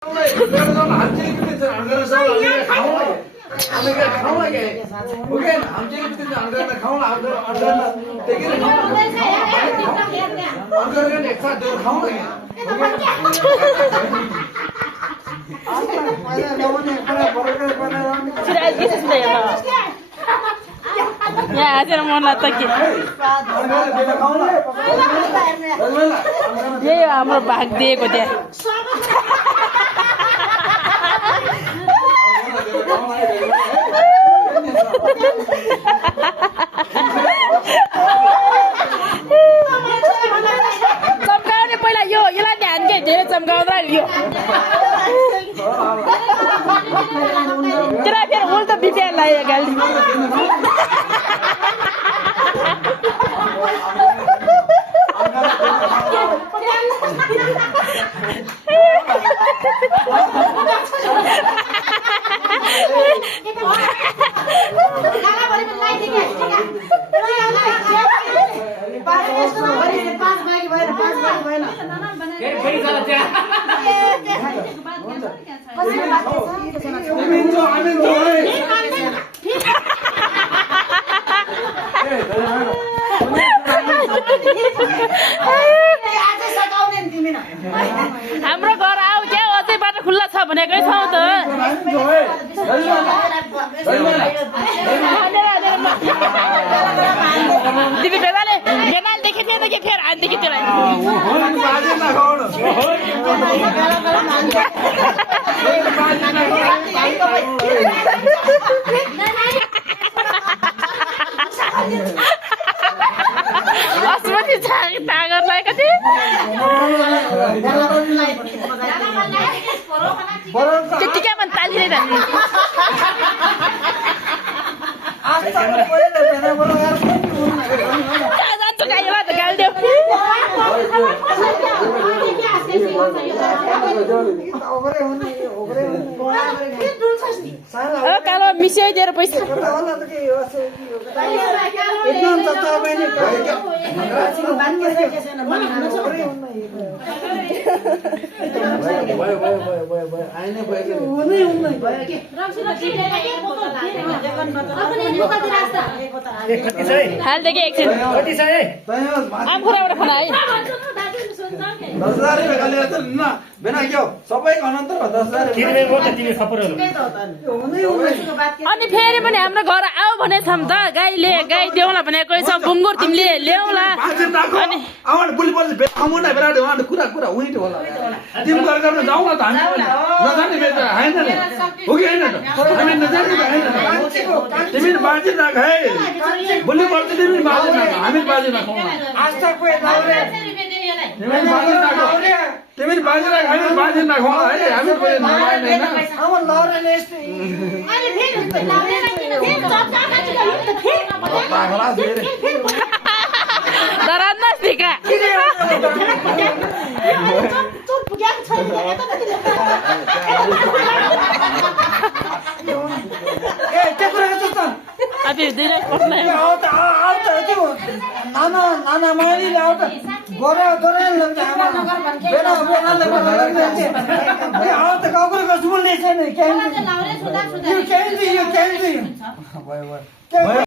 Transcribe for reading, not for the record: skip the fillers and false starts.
Ya, hacer mon ataque. ये हाम्रो भाग दिएको त्यहाँ चम्काउने पहिला यो यसलाई ध्यान के धेरै चम्काउँदा यो तेरा फेरि उल्टो बिपिएल लाग्यो गाली हाम्रो घर आऊ क्या अझै बाटो खुल्ला छ भनेकै छौ त तिमी बेलाले देखे थिएन कि फेरि हान्देखि त्यसलाई अस्मति तागरलाई कति त्यतिकै मन तालिँदैन जान्छ गाईलाई त गालिदेऊ कालो मिसियो दिएर पैसा हालदेखि एकछिन आम कुराबाट खाना है 10,000 रुपैयाँ लिएर त न बेना क्याउ सबैको अनन्त 10,000 अनि फेरि पनि हाम्रो घर आऊ भने छम त गाई देउला भनेको छ बुङ्गुर तिमीले ल्याउला अनि आउन बुली पर्छ बेमुना बेरा उहाँले कुरा उही होला तिमी गरेर जाऊ न त हामी नजाने बेटा हैन नि हो कि हैन त हामी नजाने त हैन तिमी बाजी राख है बुली पर्छ तिमी बाजी राख हामी बाजी राखौँ आस्था कोही दाउरे तिमी बाजी राख हामी बाजी राखौँ है हामी कोही नमाइन हैन अब लौरेले यस्तै अनि फेरि लौरेले किन डरान्नस् दिका अभी धेरै पर्छ नाना माइलीले आउँछ गोरा लग्छ बेना बेनाले आउँछ काउको सुन्ने छैन केही